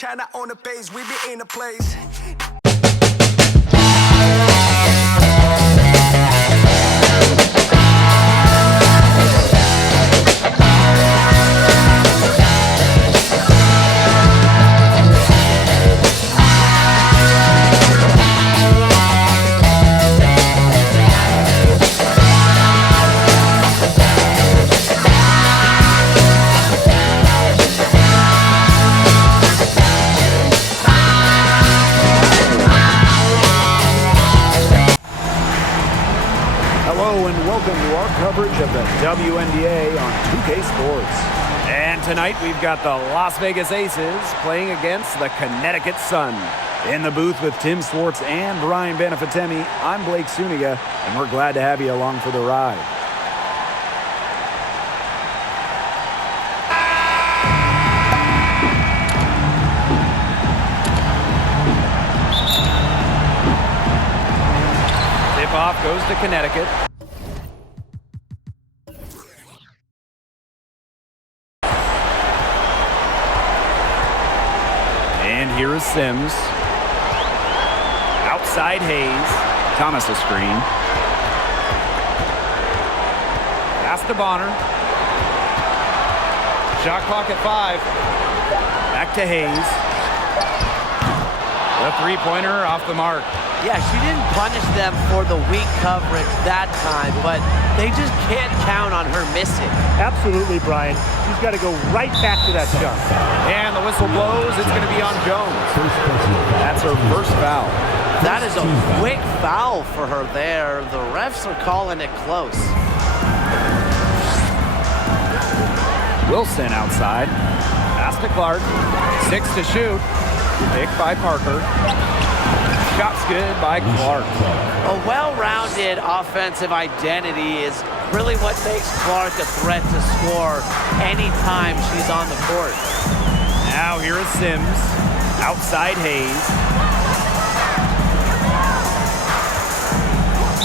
China on the base, we be in the place. Coverage of the WNBA on 2K Sports. And tonight we've got the Las Vegas Aces playing against the Connecticut Sun. In the booth with Tim Swartz and Brian Benefitemi, I'm Blake Suniga, and we're glad to have you along for the ride. Tip-off goes to Connecticut. And here is Sims. Outside Hayes. Thomas a screen. Pass to Bonner. Shot clock at 5. Back to Hayes. The three-pointer off the mark. Yeah, she didn't punish them for the weak coverage that time, but they just can't count on her missing. Absolutely, Brian. She's got to go right back to that shot. And the whistle blows. It's going to be on Jones. That's her first foul. That is a quick foul for her there. The refs are calling it close. Wilson outside. Pass to Clark. 6 to shoot. Picked by Parker. Shot's good by Clark. A well-rounded offensive identity is really what makes Clark a threat to score anytime she's on the court. Now here is Sims. Outside Hayes.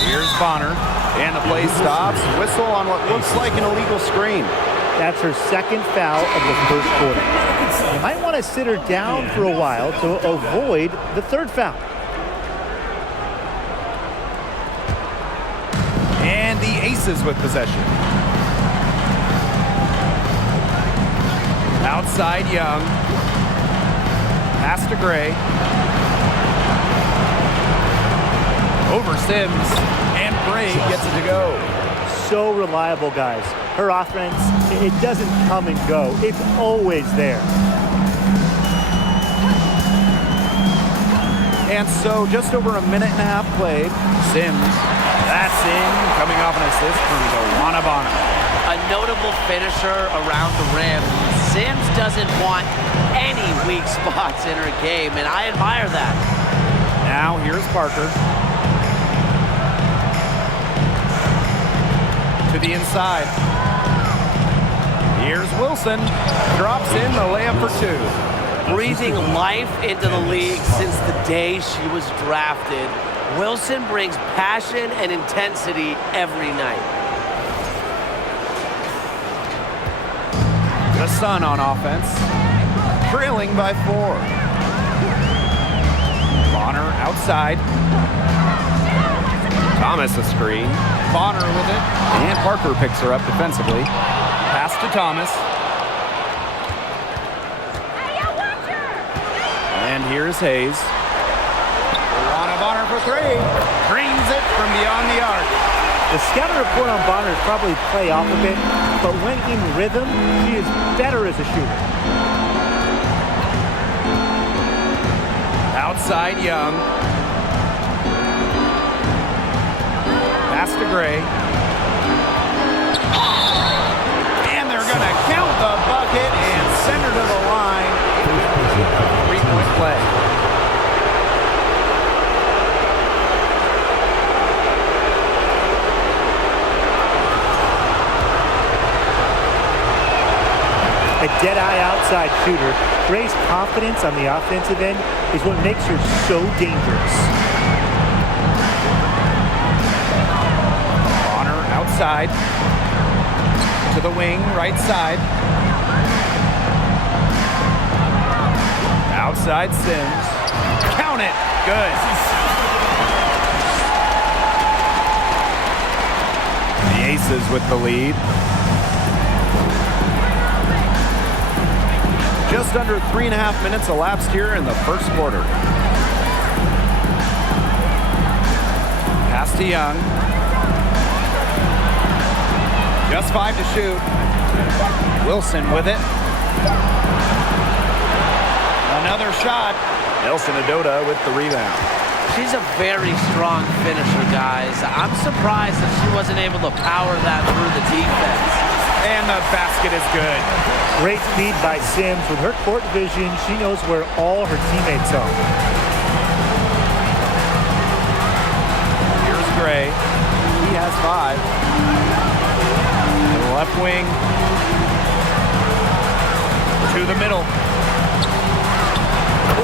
Here's Bonner. And the play stops. Whistle on what looks like an illegal screen. That's her second foul of the first quarter. You might want to sit her down for a while to avoid the third foul. And the Aces with possession. Outside Young. Pass to Gray. Over Sims. And Gray gets it to go. So reliable, guys. Her offense, it doesn't come and go. It's always there. And so just over a minute and a half played. Sims, that's in, coming off an assist from Luana Bonner. A notable finisher around the rim. Sims doesn't want any weak spots in her game, and I admire that. Now here's Parker. To the inside. Here's Wilson. Drops in the layup for 2. Breathing life into the league since the day she was drafted, Wilson brings passion and intensity every night. The Sun on offense, trailing by 4. Bonner outside. Thomas a screen. Bonner with it. And Parker picks her up defensively. Pass to Thomas. And here's Hayes. Luana Bonner for 3. Drains it from beyond the arc. The scouting report on Bonner is probably play off a bit, but when in rhythm, she is better as a shooter. Outside Young. Pass to Gray. And they're going to count the bucket and send her to the line. 3-point play. A dead-eye outside shooter, Gray's confidence on the offensive end is what makes her so dangerous. Bonner outside. To the wing, right side. Outside Sims. Count it. Good. The Aces with the lead. Just under 3.5 minutes elapsed here in the first quarter. Pass to Young. Just 5 to shoot. Wilson with it. Another shot. Nelson Adota with the rebound. She's a very strong finisher, guys. I'm surprised that she wasn't able to power that through the defense. And the basket is good. Great speed by Sims. With her court vision, she knows where all her teammates are. Here's Gray. He has 5. To the left wing. To the middle.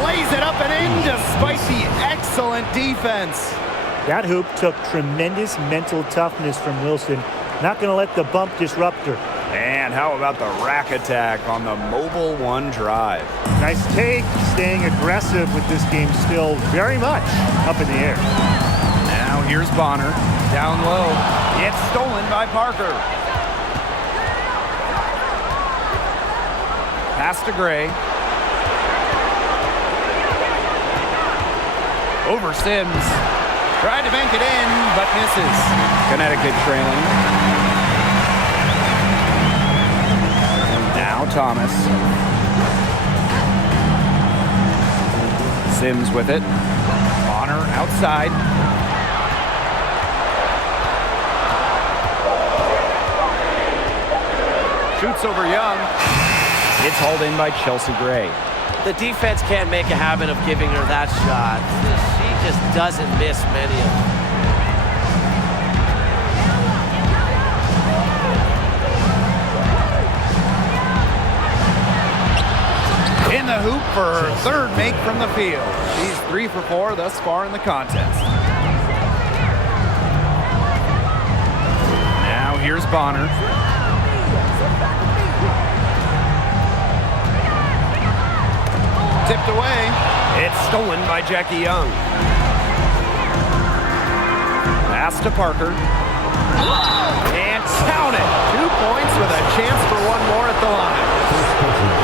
Lays it up and in despite the excellent defense. That hoop took tremendous mental toughness from Wilson. Not going to let the bump disrupt her. And how about the rack attack on the mobile one drive? Nice take. Staying aggressive with this game still very much up in the air. Now here's Bonner. Down low. It's stolen by Parker. Pass to Gray. Over Sims. Tried to bank it in, but misses. Connecticut trailing. Now Thomas. Sims with it. Bonner outside. Shoots over Young. It's hauled in by Chelsea Gray. The defense can't make a habit of giving her that shot. She just doesn't miss many of them. In the hoop for her third make from the field. She's 3 for 4 thus far in the contest. Now here's Bonner. Tipped away. It's stolen by Jackie Young. Pass to Parker. And count it. 2 points with a chance for one more at the line.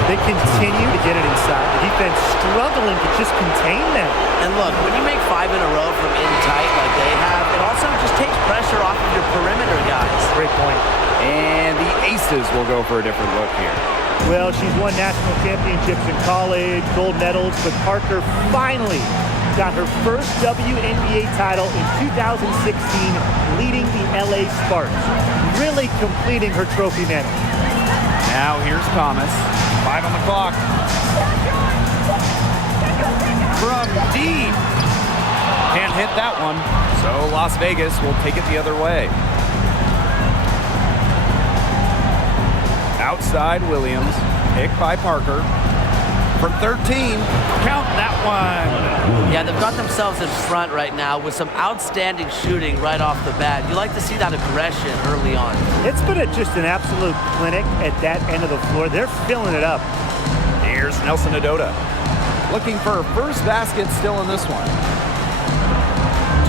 They continue to get it inside. The defense struggling to just contain them. And look, when you make 5 in a row from in tight like they have, it also just takes pressure off of your perimeter guys. Great point. And the Aces will go for a different look here. Well, she's won national championships in college, gold medals, but Parker finally got her first WNBA title in 2016, leading the LA Sparks, really completing her trophy mantle. Now here's Thomas. 5 on the clock. From deep. Can't hit that one. So Las Vegas will take it the other way. Outside Williams. Pick by Parker. From 13. Count that one. Yeah, they've got themselves in front right now with some outstanding shooting right off the bat. You like to see that aggression early on. It's been just an absolute clinic at that end of the floor. They're filling it up. Here's Nelson Adota. Looking for her first basket still in this one.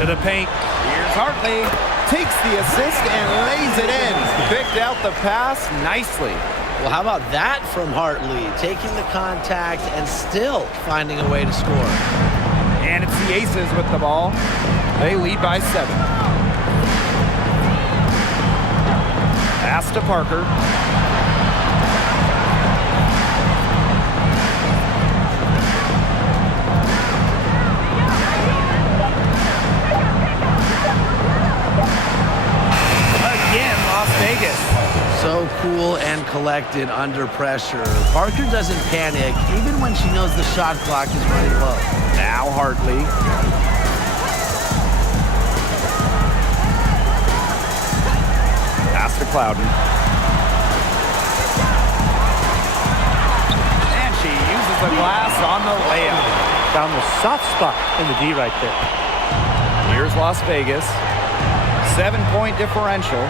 To the paint. Here's Hartley. Takes the assist and lays it in. Picked out the pass nicely. Well, how about that from Hartley? Taking the contact and still finding a way to score. And it's the Aces with the ball. They lead by 7. Pass to Parker. Again, Las Vegas. So cool and collected under pressure. Parker doesn't panic, even when she knows the shot clock is running low. Now Hartley. Pass to Clouden. And she uses the glass on the layup. Found the soft spot in the D right there. Here's Las Vegas. 7-point differential.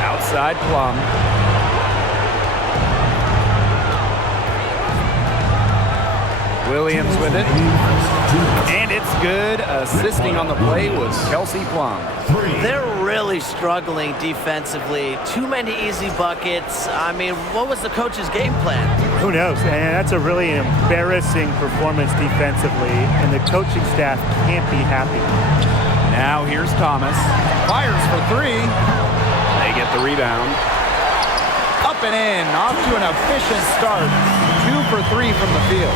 Outside Plum. Williams with it. And it's good. Assisting on the play was Kelsey Plum. They're really struggling defensively. Too many easy buckets. I mean, what was the coach's game plan? Who knows? And that's a really embarrassing performance defensively, and the coaching staff can't be happy. Now here's Thomas. Fires for three. They get the rebound. Up and in. Off to an efficient start. 2 for 3 from the field.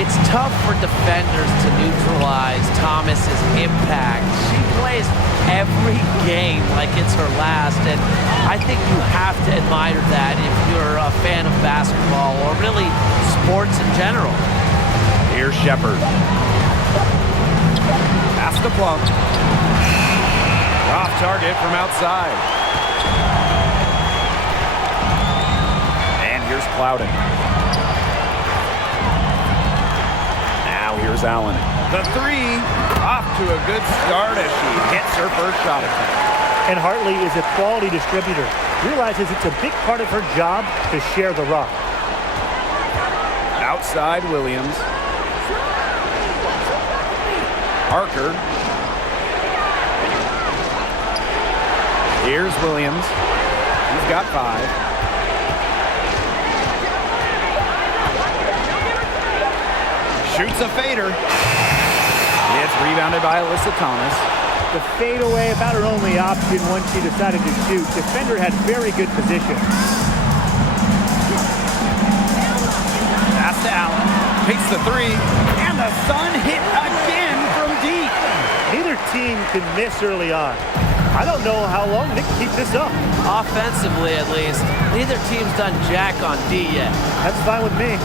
It's tough for defenders to neutralize Thomas's impact. She plays every game like it's her last, and I think you have to admire that if you're a fan of basketball or really sports in general. Here's Shepard. Pass to Plum. Off target from outside. And here's Plowden. Now here's Allen. The three, off to a good start as she hits her first shot attempt. And Hartley is a quality distributor. Realizes it's a big part of her job to share the rock. Outside Williams. Parker. Here's Williams. He's got 5. Shoots a fader. It's rebounded by Alyssa Thomas. The fadeaway about her only option once she decided to shoot. Defender had very good position. Pass to Allen. Takes the three. And the Sun hit again from deep. Neither team can miss early on. I don't know how long they can keep this up. Offensively, at least, neither team's done jack on D yet. That's fine with me.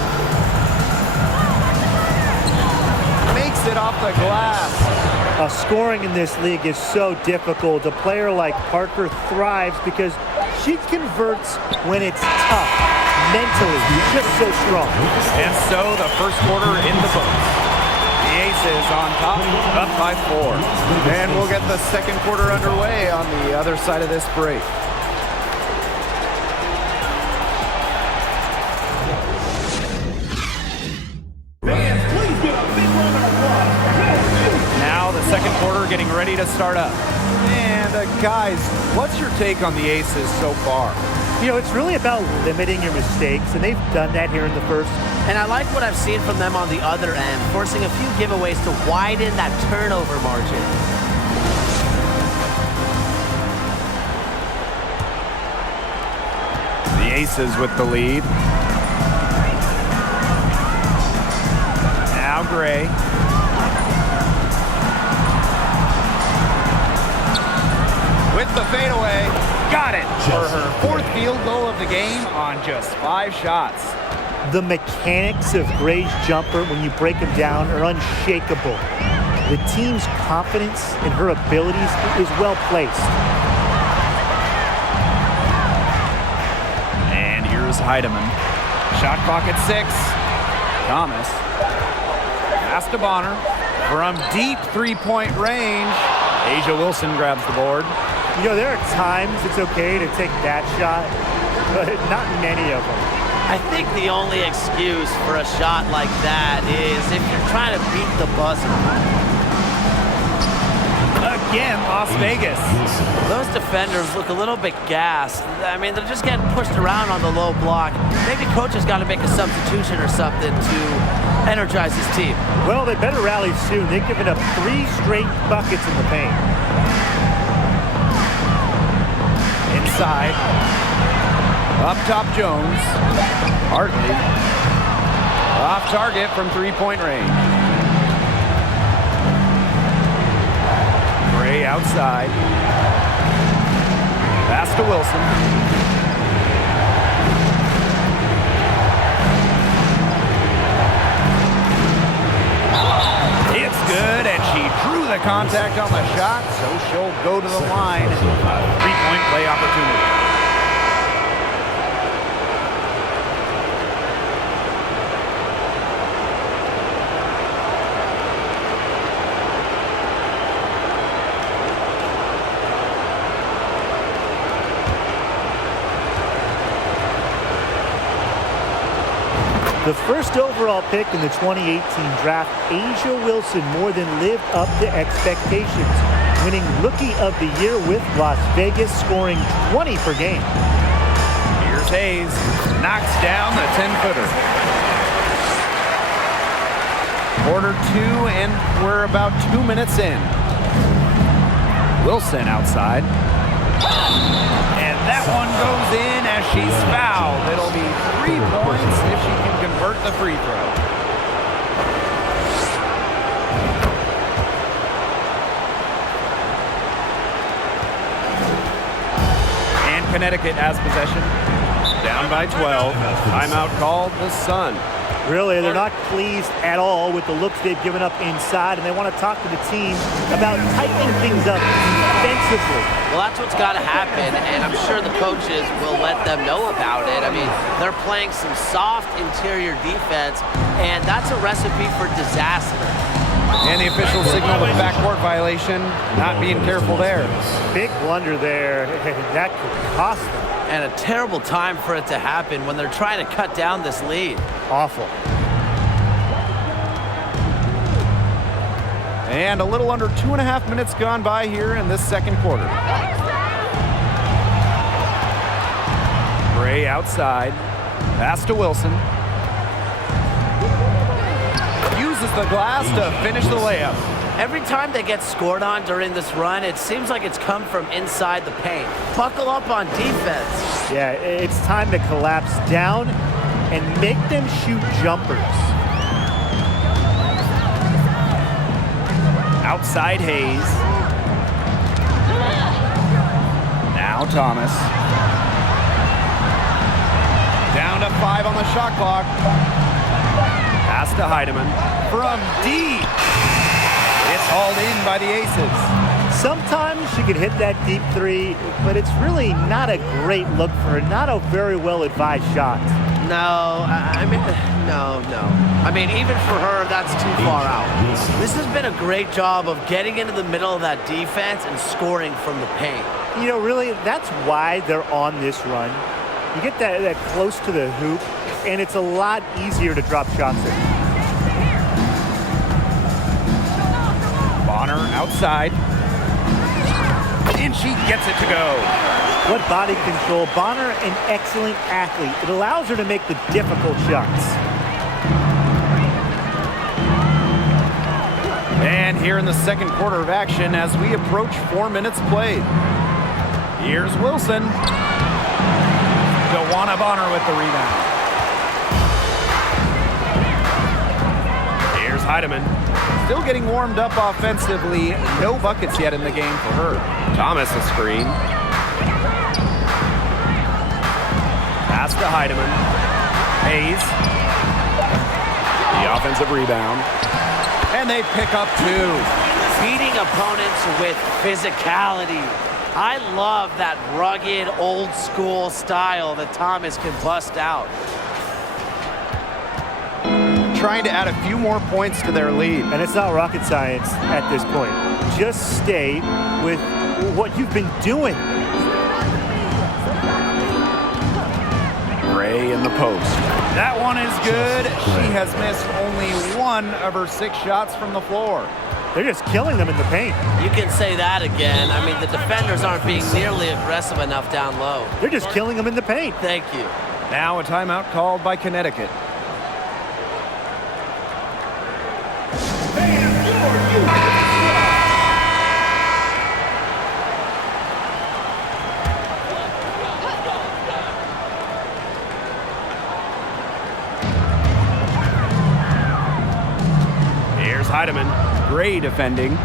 Makes it off the glass. Scoring in this league is so difficult. A player like Parker thrives because she converts when it's tough. Mentally, just so strong. And so the first quarter in the books. The Aces on top, up by 4. And we'll get the second quarter underway on the other side of this break. Now the second quarter getting ready to start up. And guys, what's your take on the Aces so far? You know, it's really about limiting your mistakes, and they've done that here in the first. And I like what I've seen from them on the other end, forcing a few giveaways to widen that turnover margin. The Aces with the lead. Now Gray. With the fadeaway. Got it for her 4th field goal of the game on just 5 shots. The mechanics of Gray's jumper, when you break them down, are unshakable. The team's confidence in her abilities is well placed. And here's Heidemann. Shot clock at 6. Thomas. Pass to Bonner. From deep 3-point range. Asia Wilson grabs the board. You know, there are times it's okay to take that shot, but not many of them. I think the only excuse for a shot like that is if you're trying to beat the buzzer. Again, Las Vegas. Those defenders look a little bit gassed. I mean, they're just getting pushed around on the low block. Maybe coach has got to make a substitution or something to energize his team. Well, they better rally soon. They've given up 3 straight buckets in the paint. Inside. Up top, Jones. Hartley. Off target from 3-point range. Gray outside. Pass to Wilson. It's good, and she drew the contact on the shot, so she'll go to the line. 3-point play opportunity. The first overall pick in the 2018 draft, A'ja Wilson more than lived up to expectations, winning Rookie of the Year with Las Vegas, scoring 20 per game. Here's Hayes, knocks down the 10-footer. Quarter 2, and we're about 2 minutes in. Wilson outside. And that one goes in as she's fouled. It'll be 3 points if she can convert the free throw. And Connecticut has possession. Down by 12. Timeout called the Sun. Really, they're not pleased at all with the looks they've given up inside, and they want to talk to the team about tightening things up defensively. Well, that's what's got to happen, and I'm sure the coaches will let them know about it. I mean, they're playing some soft interior defense, and that's a recipe for disaster. And the official signal with backcourt violation, not being careful there. Big blunder there. That could cost them. And a terrible time for it to happen when they're trying to cut down this lead. Awful. And a little under 2.5 minutes gone by here in this second quarter. Gray outside. Pass to Wilson. Uses the glass to finish the layup. Every time they get scored on during this run, it seems like it's come from inside the paint. Buckle up on defense. Yeah, it's time to collapse down and make them shoot jumpers. Outside Hayes. Now Thomas. Down to 5 on the shot clock. Pass to Heidemann from deep. It's hauled in by the Aces. Sometimes she could hit that deep three, but it's really not a great look for her. Not a very well-advised shot. No, no. I mean, even for her, that's too far out. This has been a great job of getting into the middle of that defense and scoring from the paint. You know, really, that's why they're on this run. You get that close to the hoop, and it's a lot easier to drop shots in. Bonner outside. And she gets it to go. What body control. Bonner, an excellent athlete. It allows her to make the difficult shots. And here in the second quarter of action as we approach 4 minutes played. Here's Wilson. DeWanna Bonner with the rebound. Here's Heidemann. Still getting warmed up offensively. No buckets yet in the game for her. Thomas a screen. Pass to Heidemann. Hayes. The offensive rebound. And they pick up 2. Beating opponents with physicality. I love that rugged, old-school style that Thomas can bust out. Trying to add a few more points to their lead. And it's not rocket science at this point. Just stay with what you've been doing. Gray in the post. That one is good. She has missed only 1 of her 6 shots from the floor. They're just killing them in the paint. You can say that again. I mean, the defenders aren't being nearly aggressive enough down low. They're just killing them in the paint. Thank you. Now a timeout called by Connecticut. Here's Heidemann. Gray defending.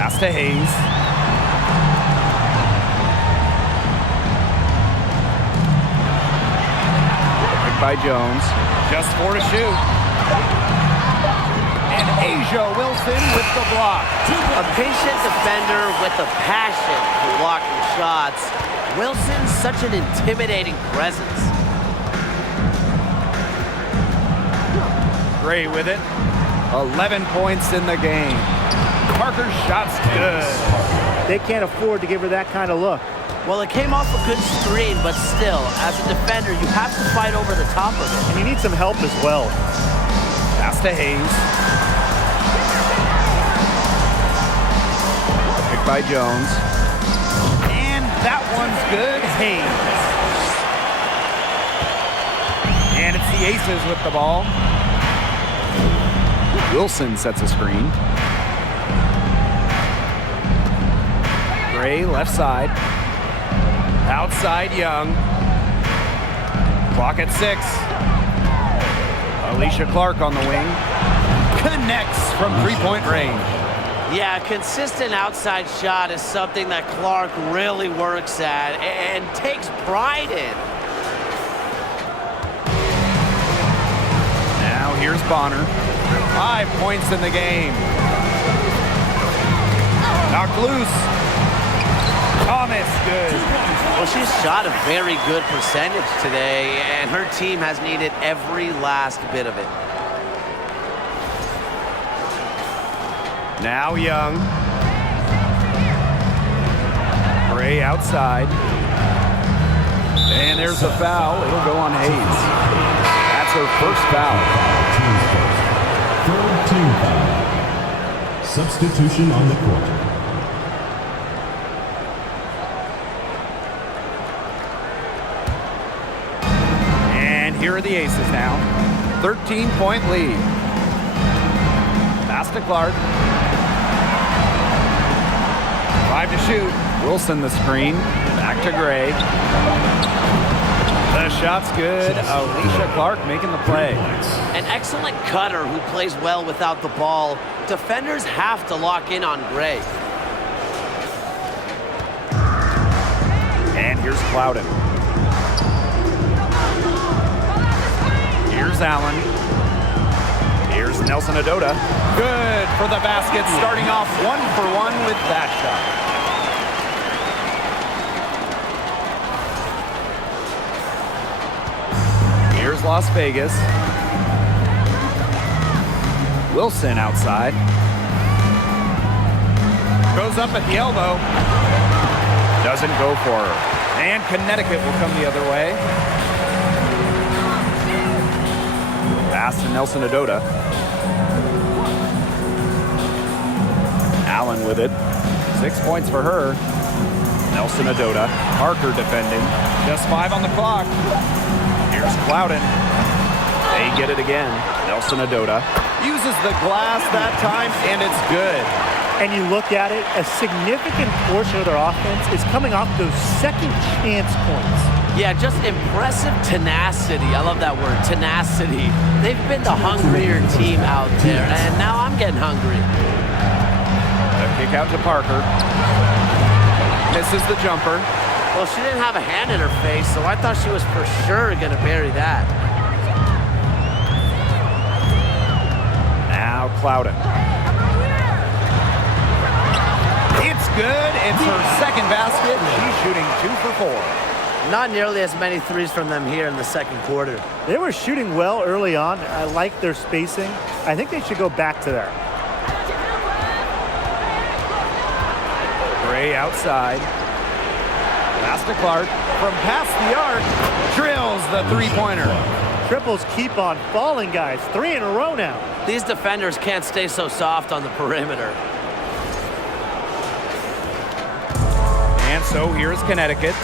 Pass to Hayes. Picked by Jones. Just 4 to shoot. And A'ja Wilson with the block. A patient defender with a passion for blocking shots. Wilson's such an intimidating presence. Gray with it. 11 points in the game. Parker's shot's good. They can't afford to give her that kind of look. Well, it came off a good screen, but still, as a defender, you have to fight over the top of it. And you need some help as well. Pass to Hayes. Picked by Jones. And that one's good. Hayes. And it's the Aces with the ball. Wilson sets a screen. Gray, left side. Outside, Young. Clock at 6. Alicia Clark on the wing. Connects from three-point range. Yeah, a consistent outside shot is something that Clark really works at and takes pride in. Now here's Bonner. 5 points in the game. Knocked loose. Thomas, good. Well, she's shot a very good percentage today, and her team has needed every last bit of it. Now Young. Gray outside. And there's a foul. It'll go on Hayes. That's her first foul. Third team foul. Substitution on the court. And here are the Aces now. 13-point lead. Pass to Clark. 5 to shoot. Wilson the screen. Back to Gray. The shot's good. Alicia Clark making the play. An excellent cutter who plays well without the ball. Defenders have to lock in on Gray. And here's Clouden. Here's Allen. Here's Nelson Adota. Good for the basket, starting off 1 for 1 with that shot. Here's Las Vegas. Wilson outside. Goes up at the elbow. Doesn't go for her. And Connecticut will come the other way. Pass to Nelson Adota. Allen with it. 6 points for her. Nelson Adota. Parker defending. Just 5 on the clock. Here's Clouden. They get it again. Nelson Adota uses the glass that time, and it's good. And you look at it, a significant portion of their offense is coming off those second chance points. Yeah, just impressive tenacity. I love that word, tenacity. They've been the hungrier team out there, and now I'm getting hungry. A kick out to Parker. Misses the jumper. Well, she didn't have a hand in her face, so I thought she was for sure going to bury that. Now Clouden. It's good. It's her second basket. She's shooting 2 for 4. Not nearly as many threes from them here in the second quarter. They were shooting well early on. I like their spacing. I think they should go back to that. Gray outside. Pass to Clark. From past the arc, drills the three-pointer. Triples keep on falling, guys. 3 in a row now. These defenders can't stay so soft on the perimeter. And so here's Connecticut.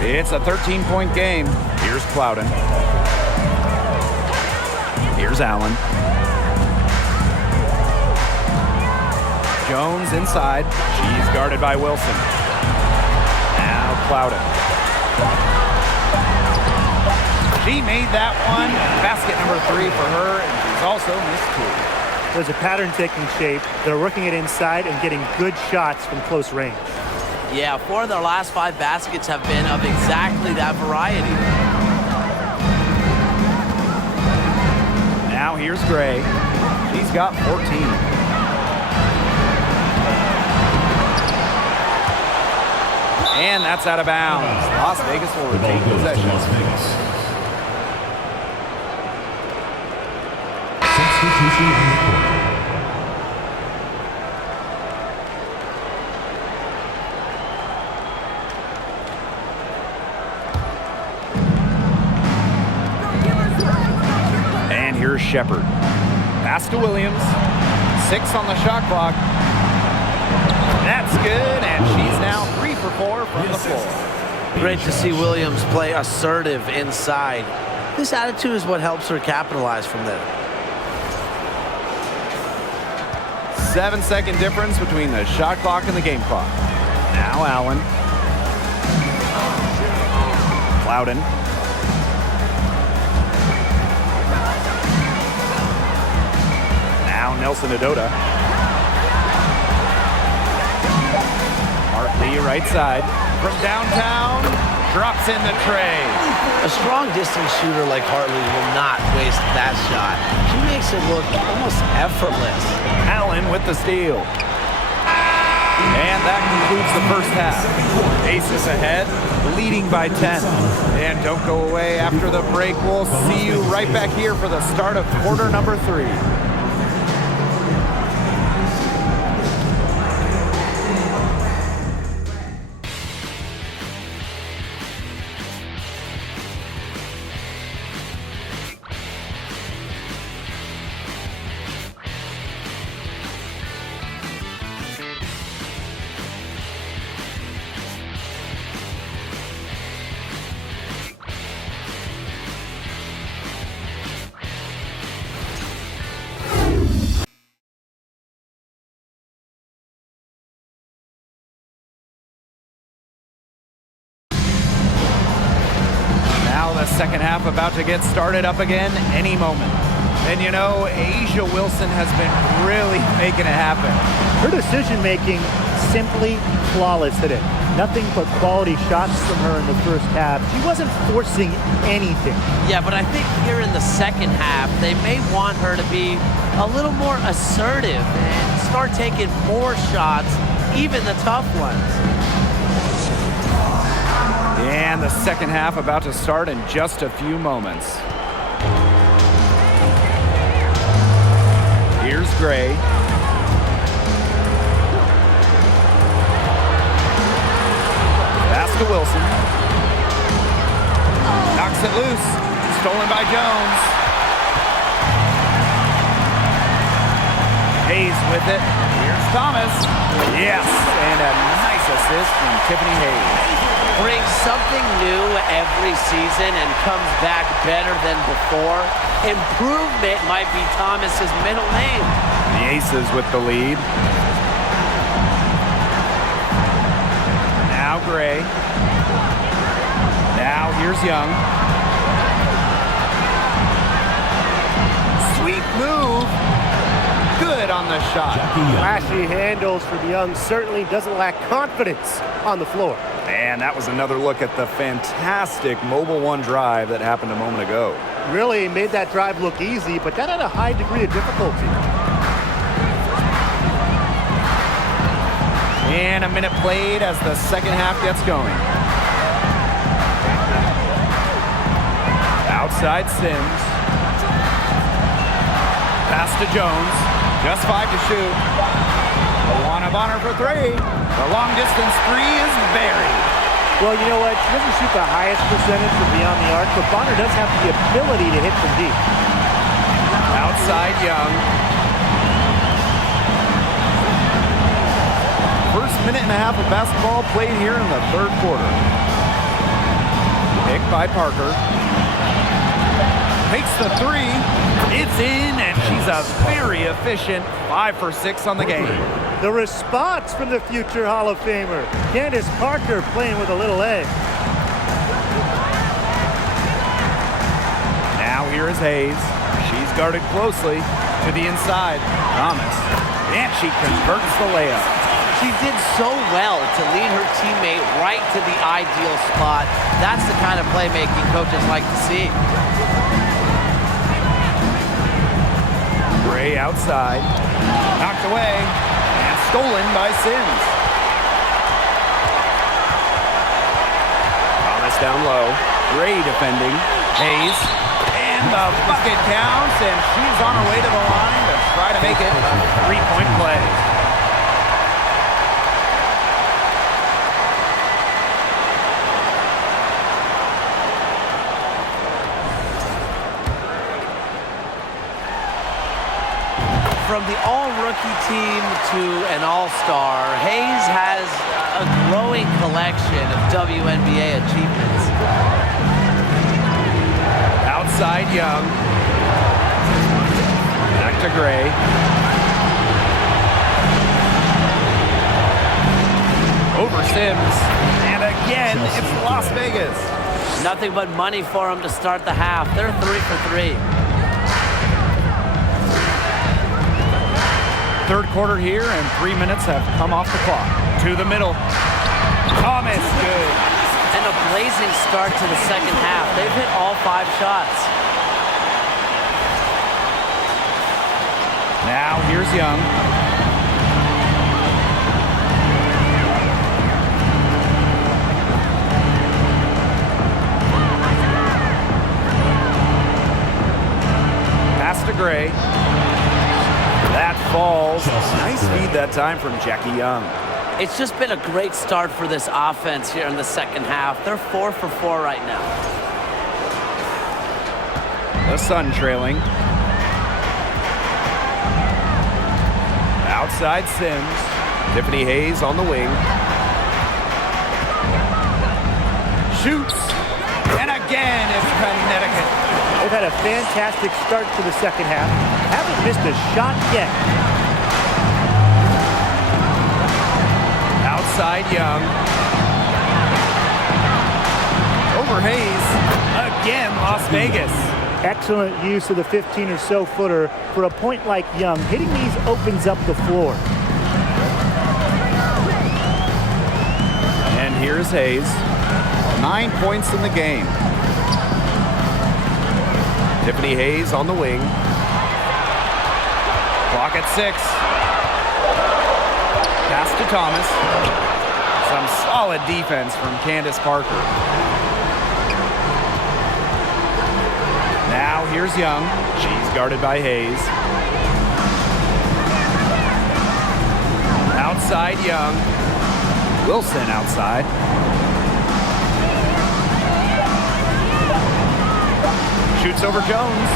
It's a 13-point game. Here's Clouden. Here's Allen. Jones inside. She's guarded by Wilson. Now Clouden. She made that one. Basket number 3 for her, and she's also missed 2. There's a pattern taking shape. They're working it inside and getting good shots from close range. Yeah, 4 of their last 5 baskets have been of exactly that variety. Now here's Gray. She's got 14. And that's out of bounds. Las Vegas will retain possession. Las Vegas. Substitution on the court. Here's Shepard. Pass to Williams. 6 on the shot clock. That's good, and she's now 3 for 4 from the floor. Great to see Williams play assertive inside. This attitude is what helps her capitalize from there. 7-second difference between the shot clock and the game clock. Now Allen. Loudon. Now Nelson Adota. Hartley right side. From downtown, drops in the tray. A strong distance shooter like Hartley will not waste that shot. She makes it look almost effortless. Allen with the steal. And that concludes the first half. Aces ahead, leading by 10. And don't go away after the break. We'll see you right back here for the start of quarter number 3. Second half about to get started up again any moment. And you know, A'ja Wilson has been really making it happen. Her decision-making simply flawless today. Nothing but quality shots from her in the first half. She wasn't forcing anything. Yeah, but I think here in the second half, they may want her to be a little more assertive and start taking more shots, even the tough ones. And the second half about to start in just a few moments. Here's Gray. Pass to Wilson. Knocks it loose. Stolen by Jones. Hayes with it. Here's Thomas. Yes, and a nice assist from Tiffany Hayes. Brings something new every season and comes back better than before. Improvement might be Thomas's middle name. The Aces with the lead. Now Gray. Now here's Young. Sweet move. Good on the shot. Flashy handles for the Young. Certainly doesn't lack confidence on the floor. And that was another look at the fantastic Mobile One drive that happened a moment ago. Really made that drive look easy, but that had a high degree of difficulty. And a minute played as the second half gets going. Outside Sims. Pass to Jones. Just 5 to shoot. Alana Bonner for 3. The long distance 3 is buried. Well, you know what? She doesn't shoot the highest percentage from beyond the arc, but Bonner does have the ability to hit from deep. Outside Young. First minute and a half of basketball played here in the third quarter. Picked by Parker. Makes the 3. It's in, and she's a very efficient 5 for 6 on the game. The response from the future Hall of Famer, Candace Parker, playing with a little edge. Now here is Hayes. She's guarded closely to the inside. Thomas. And she converts the layup. She did so well to lead her teammate right to the ideal spot. That's the kind of playmaking coaches like to see. Gray outside. Knocked away. And stolen by Sims. Thomas down low. Gray defending. Hayes. And the bucket counts. And she's on her way to the line to try to make it a three-point play. from the all-rookie team to an all-star, Hayes has a growing collection of WNBA achievements. Outside Young. Back to Gray. Over Sims. And again, it's Las Vegas. Nothing but money for them to start the half. They're 3 for 3. Third quarter here, and 3 minutes have come off the clock. To the middle. Thomas, good. And a blazing start to the second half. They've hit all 5 shots. Now here's Young. Pass to Gray. That falls. Nice feed that time from Jackie Young. It's just been a great start for this offense here in the second half. They're 4 for 4 right now. The Sun trailing. Outside Sims. Tiffany Hayes on the wing. Shoots. And again, it's Connecticut. They've had a fantastic start to the second half. Haven't missed a shot yet. Outside Young. Over Hayes. Again, Las Vegas. Excellent use of the 15 or so footer for a point like Young. Hitting these opens up the floor. And here's Hayes. 9 points in the game. Tiffany Hayes on the wing. Clock at 6. Pass to Thomas. Some solid defense from Candace Parker. Now here's Young. She's guarded by Hayes. Outside Young. Wilson outside. Shoots over Jones.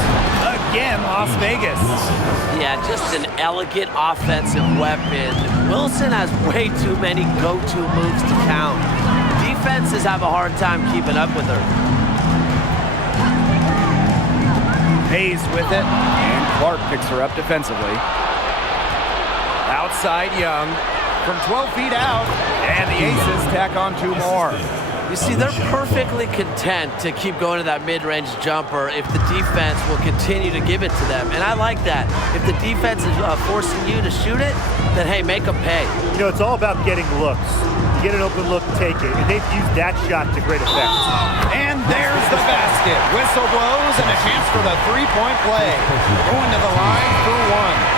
Again, Las Vegas. Yeah, just an elegant offensive weapon. Wilson has way too many go-to moves to count. Defenses have a hard time keeping up with her. Hayes with it, and Clark picks her up defensively. Outside Young from 12 feet out, and the Aces tack on 2 more. You see, they're perfectly content to keep going to that mid-range jumper if the defense will continue to give it to them. And I like that. If the defense is forcing you to shoot it, then, hey, make them pay. You know, it's all about getting looks. You get an open look, take it. And they've used that shot to great effect. And there's the basket. Whistle blows and a chance for the three-point play. Going to the line for 1.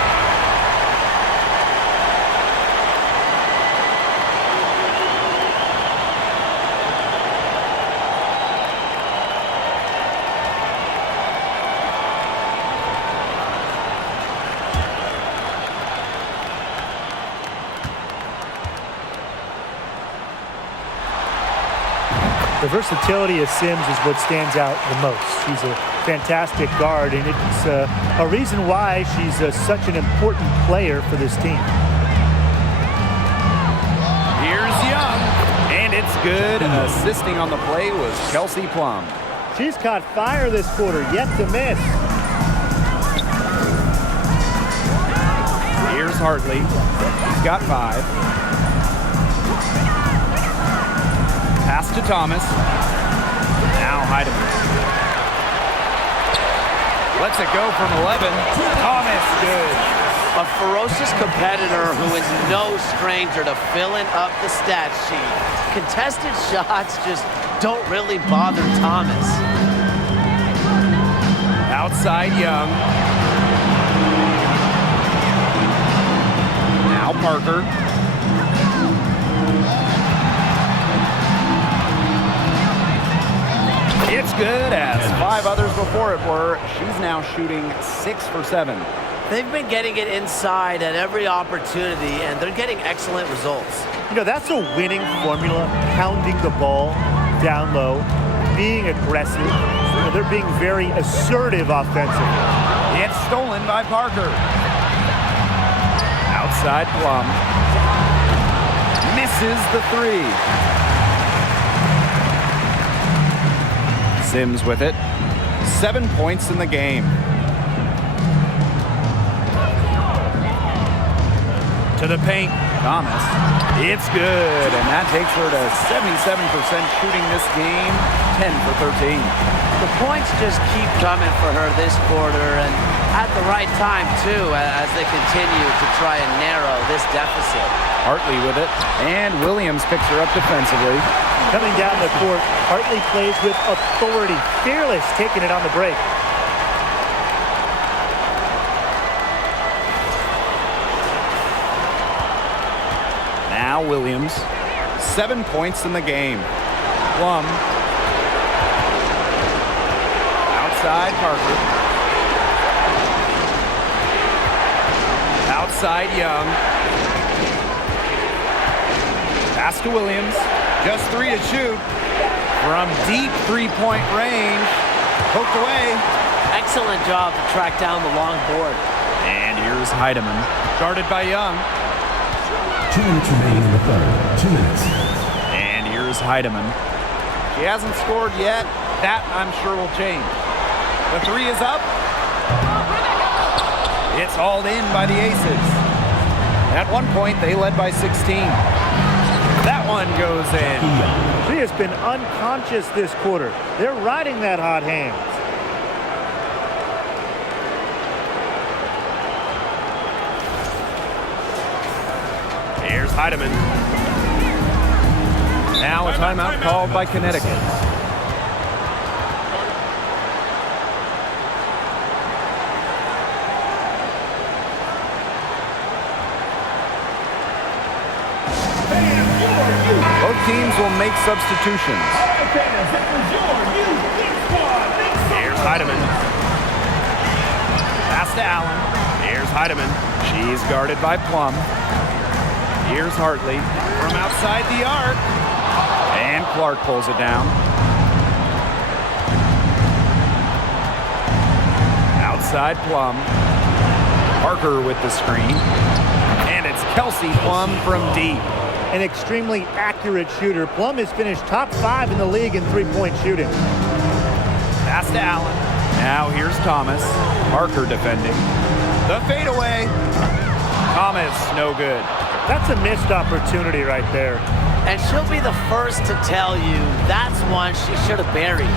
The versatility of Sims is what stands out the most. She's a fantastic guard, and it's a reason why she's such an important player for this team. Here's Young, and it's good. Assisting on the play was Kelsey Plum. She's caught fire this quarter, yet to miss. Here's Hartley. He's got 5. Pass to Thomas. Now Heidemann. Lets it go from 11. Thomas, good. A ferocious competitor who is no stranger to filling up the stat sheet. Contested shots just don't really bother Thomas. Outside Young. Now Parker. It's good, as 5 others before it were. She's now shooting 6 for 7. They've been getting it inside at every opportunity, and they're getting excellent results. You know, that's a winning formula, pounding the ball down low, being aggressive. You know, they're being very assertive offensively. It's stolen by Parker. Outside Plum. Misses the three. Sims with it. 7 points in the game. To the paint. Thomas. It's good, and that takes her to 77% shooting this game, 10 for 13. The points just keep coming for her this quarter, and at the right time, too, as they continue to try and narrow this deficit. Hartley with it, and Williams picks her up defensively. Coming down the court, Hartley plays with authority. Fearless, taking it on the break. Now Williams, 7 points in the game. Plum. Outside Parker. Outside Young. Pass to Williams. Just 3 to shoot. From deep three-point range. Poked away. Excellent job to track down the long board. And here's Heidemann. Guarded by Young. 2 minutes remaining in the third. 2 minutes. And here's Heidemann. She hasn't scored yet. That, I'm sure, will change. The three is up. It's hauled in by the Aces. At one point, they led by 16. That one goes in. She has been unconscious this quarter. They're riding that hot hand. Here's Heidemann. Now a timeout called by Connecticut. Both teams will make substitutions. Here's Heidemann. Pass to Allen. Here's Heidemann. She's guarded by Plum. Here's Hartley from outside the arc. And Clark pulls it down. Outside Plum. Parker with the screen. And it's Kelsey Plum from deep. An extremely accurate shooter. Plum has finished top 5 in the league in three-point shooting. Pass to Allen. Now here's Thomas. Parker defending. The fadeaway. Thomas, no good. That's a missed opportunity right there. And she'll be the first to tell you that's one she should have buried.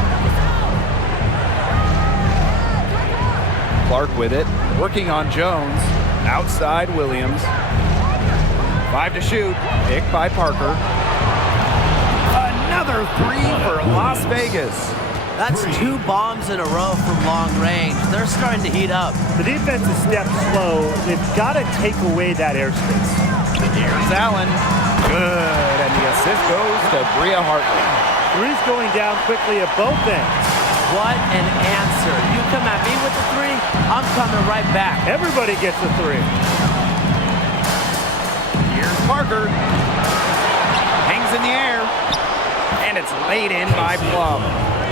Clark with it. Working on Jones. Outside Williams. 5 to shoot. Picked by Parker. Another three for Las Vegas. That's 2 bombs in a row from long range. They're starting to heat up. The defense is stepped slow. They've got to take away that airspace. Here's Allen. Good. And the assist goes to Bria Hartley. Three's going down quickly at both ends. What an answer. You come at me with the 3, I'm coming right back. Everybody gets a 3. Here's Parker. Hangs in the air. And it's laid in by Plum.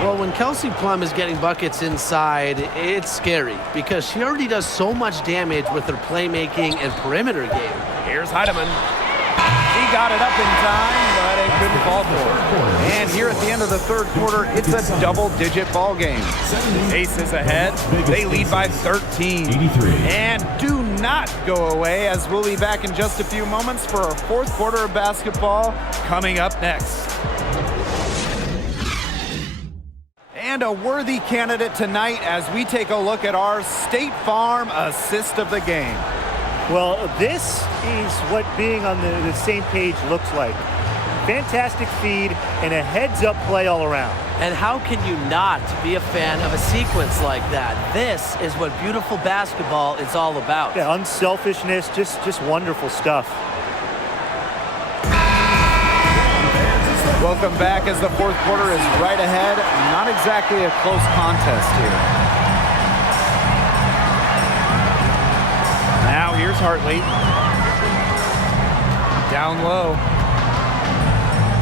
Well, when Kelsey Plum is getting buckets inside, it's scary because she already does so much damage with her playmaking and perimeter game. Here's Heidemann. He got it up in time, but it couldn't fall for her. And here at the end of the third quarter, it's a double-digit ball game. Aces ahead. They lead by 13. 83. And do not go away, as we'll be back in just a few moments for our fourth quarter of basketball coming up next. And a worthy candidate tonight as we take a look at our State Farm assist of the game. Well, this is what being on the same page looks like. Fantastic feed and a heads-up play all around. And how can you not be a fan of a sequence like that? This is what beautiful basketball is all about. Yeah, unselfishness, just wonderful stuff. Welcome back as the fourth quarter is right ahead. Not exactly a close contest here. Now here's Hartley. Down low.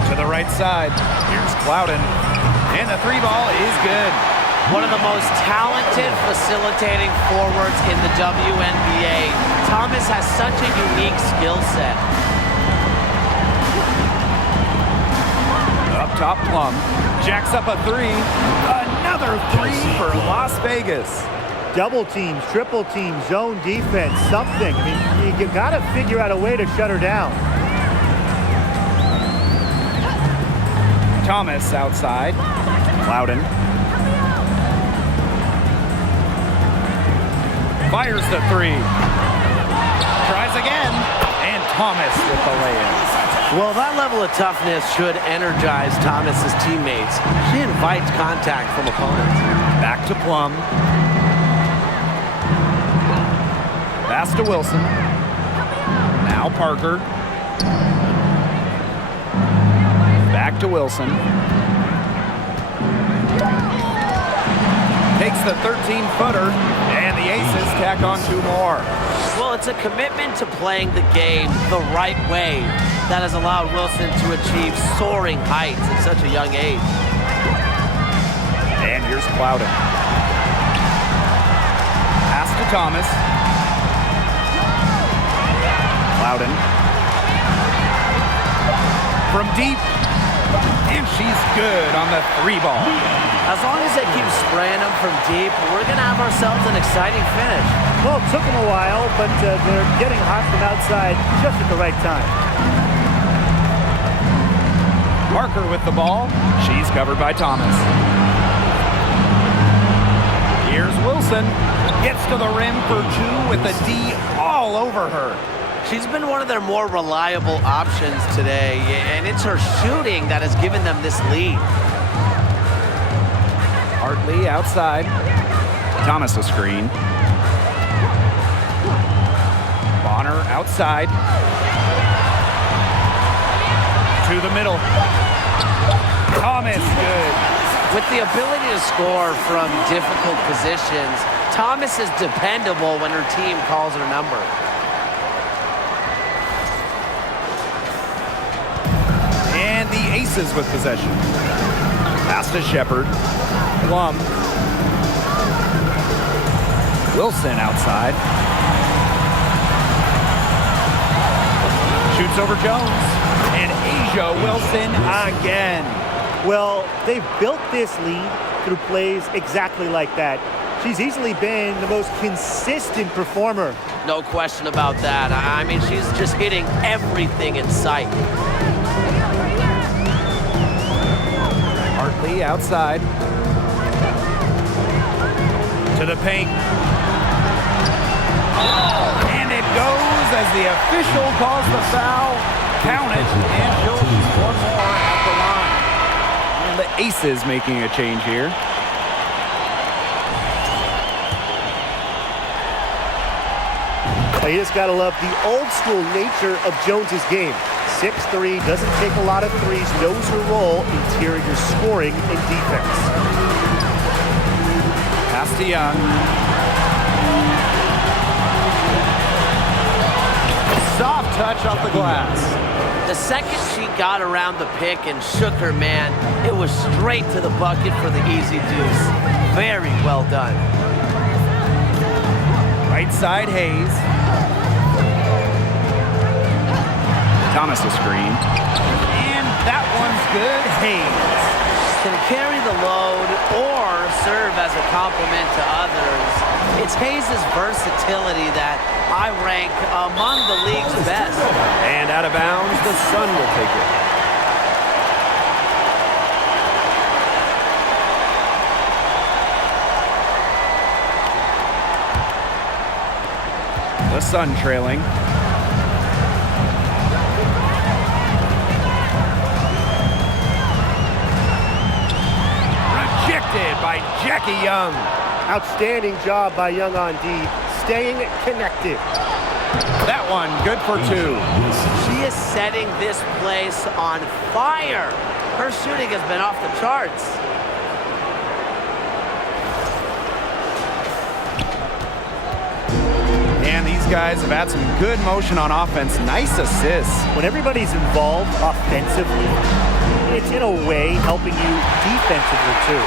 To the right side. Here's Clouden. And the 3 ball is good. One of the most talented facilitating forwards in the WNBA. Thomas has such a unique skill set. Up top, Plum jacks up a three. Another three for Las Vegas. Double teams, triple teams, zone defense, something. I mean, you got to figure out a way to shut her down. Thomas outside. Loudon fires the three. Tries again. And Thomas with the lay-in. Well, that level of toughness should energize Thomas's teammates. She invites contact from opponents. Back to Plum. Pass to Wilson. Now Parker. Back to Wilson. Takes the 13-footer, and the Aces tack on two more. Well, it's a commitment to playing the game the right way that has allowed Wilson to achieve soaring heights at such a young age. And here's Plowden. Pass to Thomas. Plowden. From deep. And she's good on the three ball. As long as they keep spraying them from deep, we're going to have ourselves an exciting finish. Well, it took them a while, but they're getting hot from outside just at the right time. Parker with the ball. She's covered by Thomas. Here's Wilson. Gets to the rim for two with the D all over her. She's been one of their more reliable options today, and it's her shooting that has given them this lead. Hartley outside. Thomas a screen. Bonner outside. To the middle. Thomas good. With the ability to score from difficult positions, Thomas is dependable when her team calls her number. And the Aces with possession. Pass to Shepard. Plum. Wilson outside. Shoots over Jones. And Asia Wilson again. Well, they've built this lead through plays exactly like that. She's easily been the most consistent performer. No question about that. I mean, she's just hitting everything in sight. Hartley outside. To the paint. And it goes as the official calls the foul. Count it, and she'll shoot one more at the line. And the Aces making a change here. You just gotta love the old school nature of Jones's game. 6'3", doesn't take a lot of threes, knows her role, interior scoring and defense. Pass to Young. Soft touch off the glass. The second she got around the pick and shook her man, it was straight to the bucket for the easy deuce. Very well done. Right side, Hayes. Thomas a screen. And that one's good. Hayes can carry the load or serve as a complement to others. It's Hayes' versatility that I rank among the league's best. And out of bounds, the Sun will take it. The Sun trailing. Rejected by Jackie Young. Outstanding job by Young on D, staying connected. That one, good for two. She is setting this place on fire. Her shooting has been off the charts. And these guys have had some good motion on offense. Nice assists. When everybody's involved offensively, it's in a way helping you defensively too.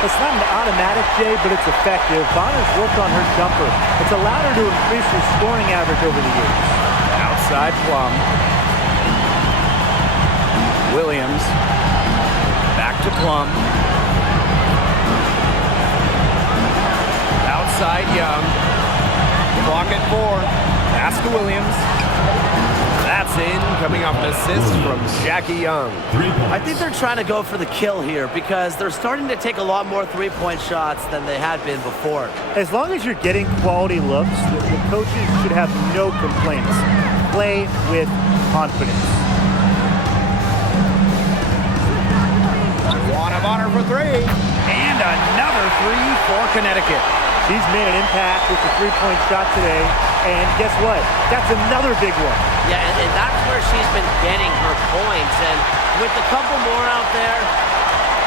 It's not an automatic, Jay, but it's effective. Bonner's worked on her jumper. It's allowed her to increase her scoring average over the years. Outside Plum. Williams. Back to Plum. Outside Young. Clock at 4. Pass to Williams. That's in, coming off an assist from Jackie Young. I think they're trying to go for the kill here because they're starting to take a lot more three-point shots than they had been before. As long as you're getting quality looks, the coaches should have no complaints. Play with confidence. One of honor for 3. And another 3 for Connecticut. She's made an impact with the three-point shot today. And guess what? That's another big one. Yeah, and that's where she's been getting her points. And with a couple more out there,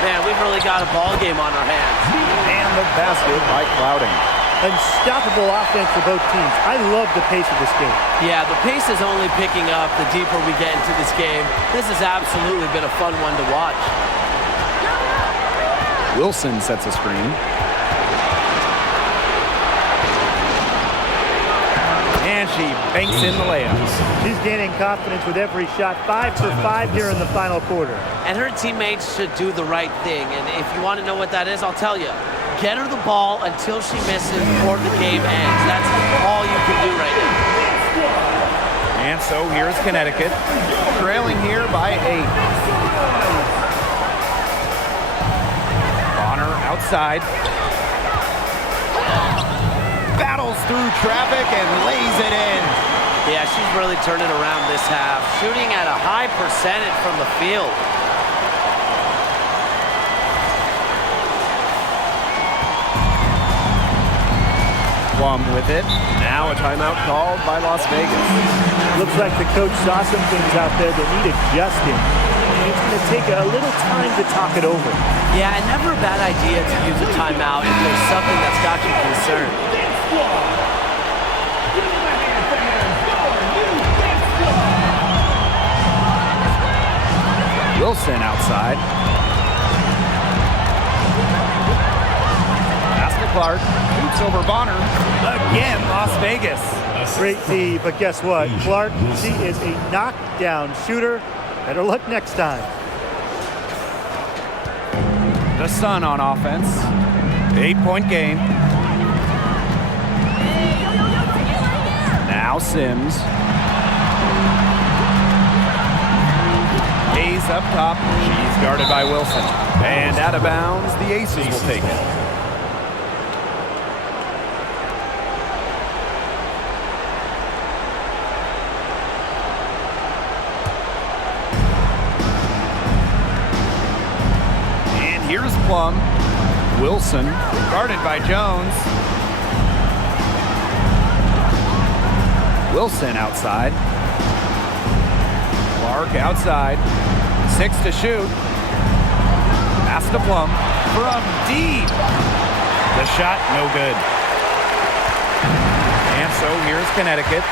man, we've really got a ball game on our hands. And the basket by Clouding. Unstoppable offense for both teams. I love the pace of this game. Yeah, the pace is only picking up the deeper we get into this game. This has absolutely been a fun one to watch. Wilson sets a screen. And she banks in the layup. She's gaining confidence with every shot. 5 for 5 here in the final quarter. And her teammates should do the right thing. And if you want to know what that is, I'll tell you. Get her the ball until she misses or the game ends. That's all you can do right now. And so here's Connecticut, trailing here by 8. Bonner outside. Battles through traffic and lays it in. Yeah, she's really turned it around this half, shooting at a high percentage from the field. Plum with it. Now a timeout called by Las Vegas. Looks like the coach saw some things out there that need adjusting. It's going to take a little time to talk it over. Yeah, and never a bad idea to use a timeout if there's something that's got you concerned. Wilson outside. Pass to Clark. Shoots over Bonner. Again, Las Vegas. Great D, but guess what? Clark, she is a knockdown shooter. Better luck next time. The Sun on offense. 8-point game. Now Sims. Hayes up top. She's guarded by Wilson. And out of bounds, the Aces will take it. And here's Plum. Wilson, guarded by Jones. Wilson outside. Clark outside. 6 to shoot. Pass to Plum. From deep. The shot, no good. And so here's Connecticut.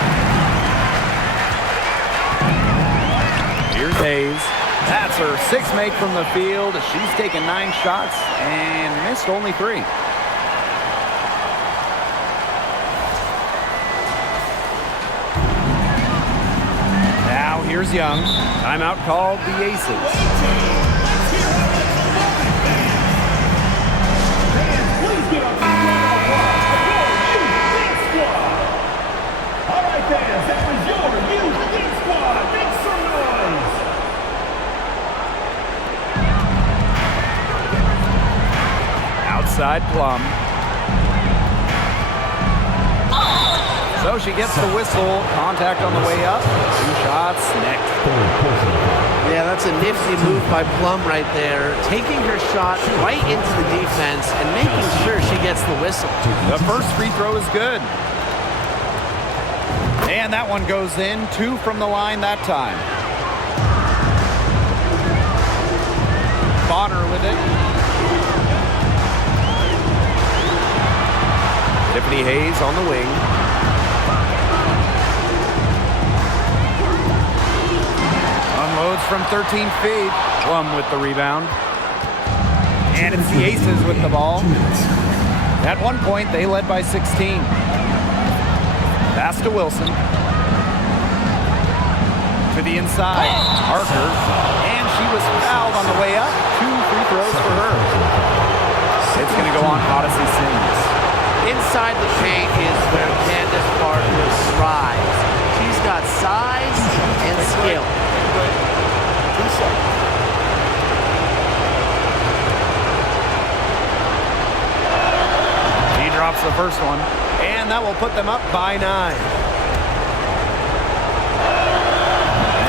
Here's Hayes. That's her 6th make from the field. She's taken 9 shots and missed only 3. Now here's Young. Timeout called the Aces. All right, fans, that was your youth dance squad. Make some noise. Outside Plum. So she gets the whistle. Contact on the way up. 2 shots next. Yeah, that's a nifty move by Plum right there, taking her shot right into the defense and making sure she gets the whistle. The first free throw is good. And that one goes in. 2 from the line that time. Bonner with it. Tiffany Hayes on the wing. Unloads from 13 feet. Plum with the rebound. And it's the Aces with the ball. At one point, they led by 16. Pass to Wilson. To the inside, Parker. And she was fouled on the way up. 2 free throws for her. It's going to go on Odyssey Sims. Inside the paint is where Candace Parker thrives. She's got size and skill. She drops the first one, and that will put them up by 9.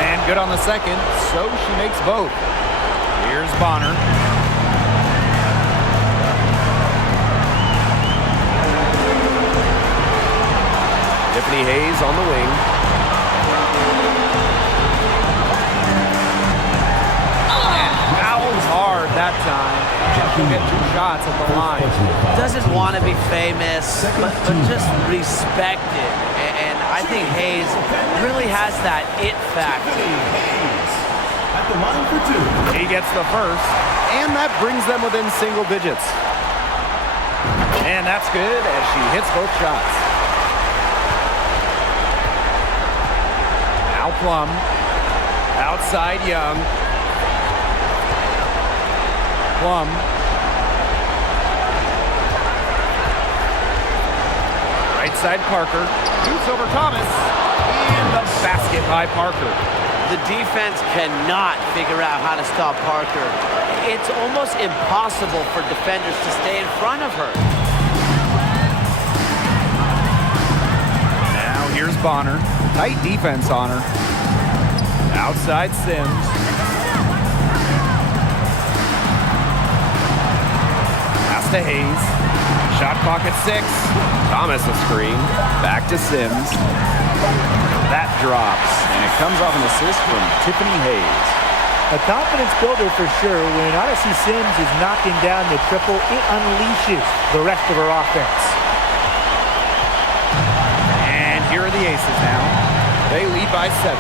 And good on the second, so she makes both. Here's Bonner. Tiffany Hayes on the wing. And fouls hard that time. And she'll get 2 shots at the line. Doesn't want to be famous, but just respected. And I think Hayes really has that it factor. At the line for 2. He gets the first, and that brings them within single digits. And that's good as she hits both shots. Now Plum. Outside Young. Plum. Right side Parker. Shoots over Thomas. And the basket by Parker. The defense cannot figure out how to stop Parker. It's almost impossible for defenders to stay in front of her. Now here's Bonner. Tight defense on her. Outside Sims. Pass to Hayes. Shot clock at 6. Thomas a screen. Back to Sims. That drops, and it comes off an assist from Tiffany Hayes. A confidence builder for sure. When Odyssey Sims is knocking down the triple, it unleashes the rest of her offense. And here are the Aces now. They lead by 7.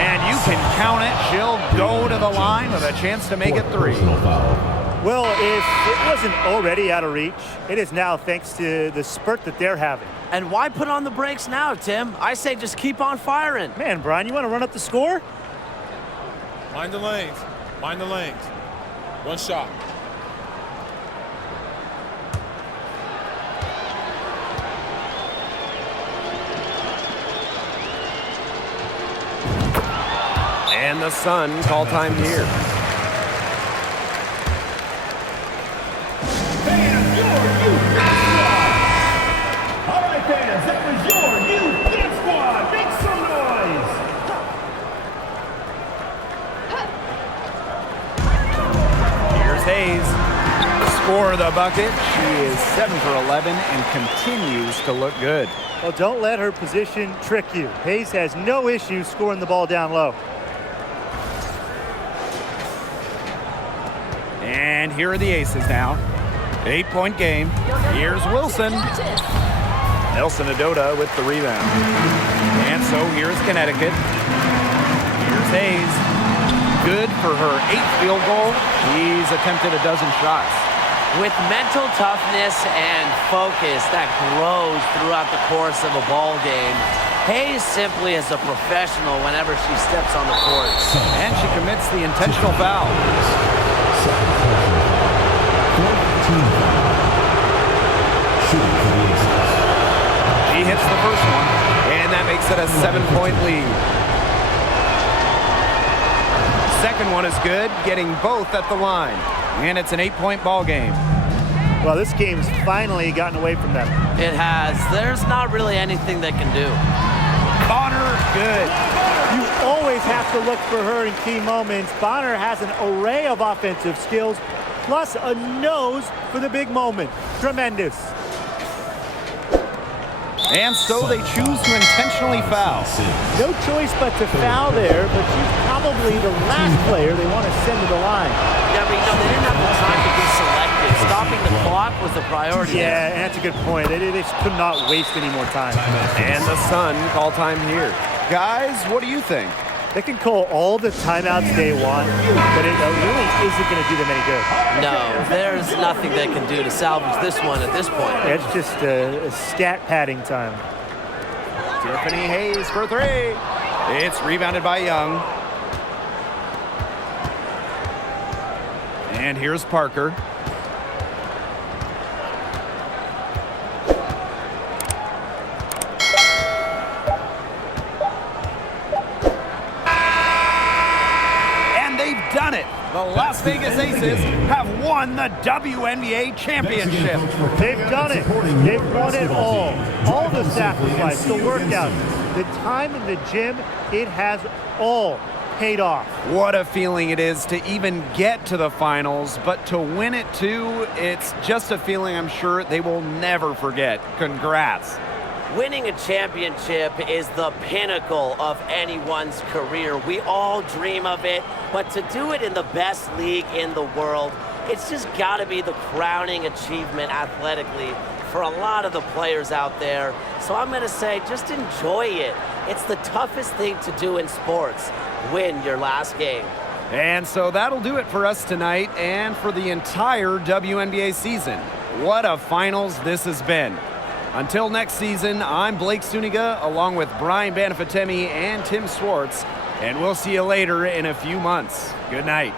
And you can count it. She'll go to the line with a chance to make it 3. Well, if it wasn't already out of reach, it is now thanks to the spurt that they're having. And why put on the brakes now, Tim? I say just keep on firing. Man, Brian, you want to run up the score? Mind the lanes. Mind the lanes. One shot. And the Sun call time here. Fans, your youth dance squad. All right, fans, that was your youth dance squad. Make some noise. Here's Hayes. Score the bucket. She is 7 for 11 and continues to look good. Well, don't let her position trick you. Hayes has no issue scoring the ball down low. And here are the Aces now. 8-point game. Here's Wilson. Nelson Adota with the rebound. And so here's Connecticut. Here's Hayes. Good for her 8th field goal. She's attempted a dozen shots. With mental toughness and focus that grows throughout the course of a ball game, Hayes simply is a professional whenever she steps on the court. And she commits the intentional foul. She hits the first one, and that makes it a 7-point lead. Second one is good, getting both at the line. And it's an 8-point ball game. Well, this game's finally gotten away from them. It has. There's not really anything they can do. Bonner, good. You always have to look for her in key moments. Bonner has an array of offensive skills, plus a nose for the big moment. Tremendous. And so they choose to intentionally foul. No choice but to foul there, but she's probably the last player they want to send to the line. Yeah, but they didn't have the time to be selective. Stopping the clock was the priority. Yeah, and that's a good point. They could not waste any more time. And the Sun call time here. Guys, what do you think? They can call all the timeouts they want, but it really isn't going to do them any good. No, there's nothing they can do to salvage this one at this point. It's just a stat padding time. Tiffany Hayes for three. It's rebounded by Young. And here's Parker. And they've done it. The Las Vegas Aces have won the WNBA championship. They've done it. They've won it all. All the sacrifice, the workout, the time in the gym, it has all paid off. What a feeling it is to even get to the finals, but to win it too, it's just a feeling I'm sure they will never forget. Congrats. Winning a championship is the pinnacle of anyone's career. We all dream of it, but to do it in the best league in the world, it's just got to be the crowning achievement athletically for a lot of the players out there. So I'm going to say just enjoy it. It's the toughest thing to do in sports. Win your last game. And so that'll do it for us tonight and for the entire WNBA season. What a finals this has been. Until next season, I'm Blake Suniga along with Brian Banafitemi and Tim Swartz, and we'll see you later in a few months. Good night.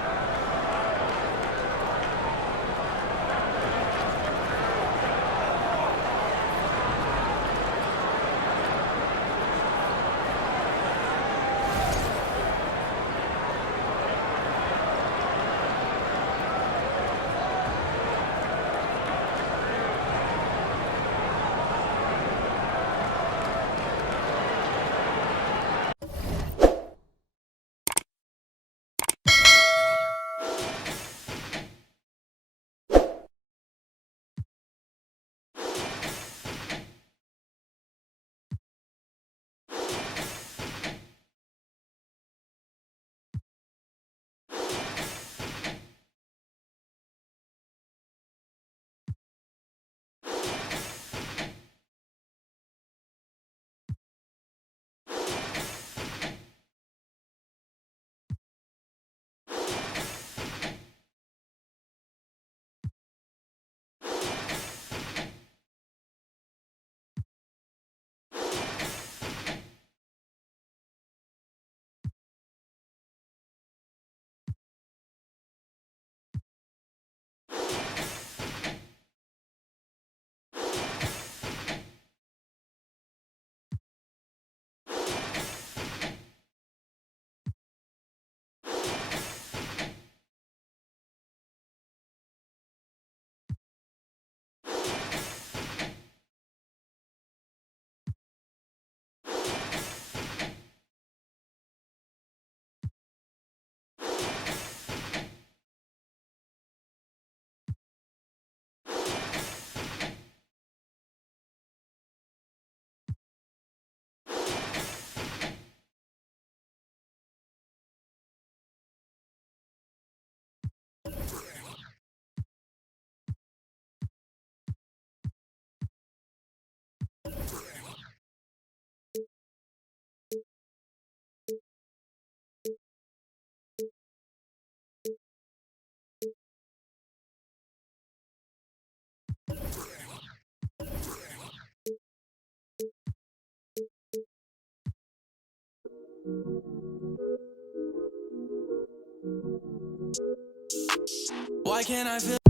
Why can't I feel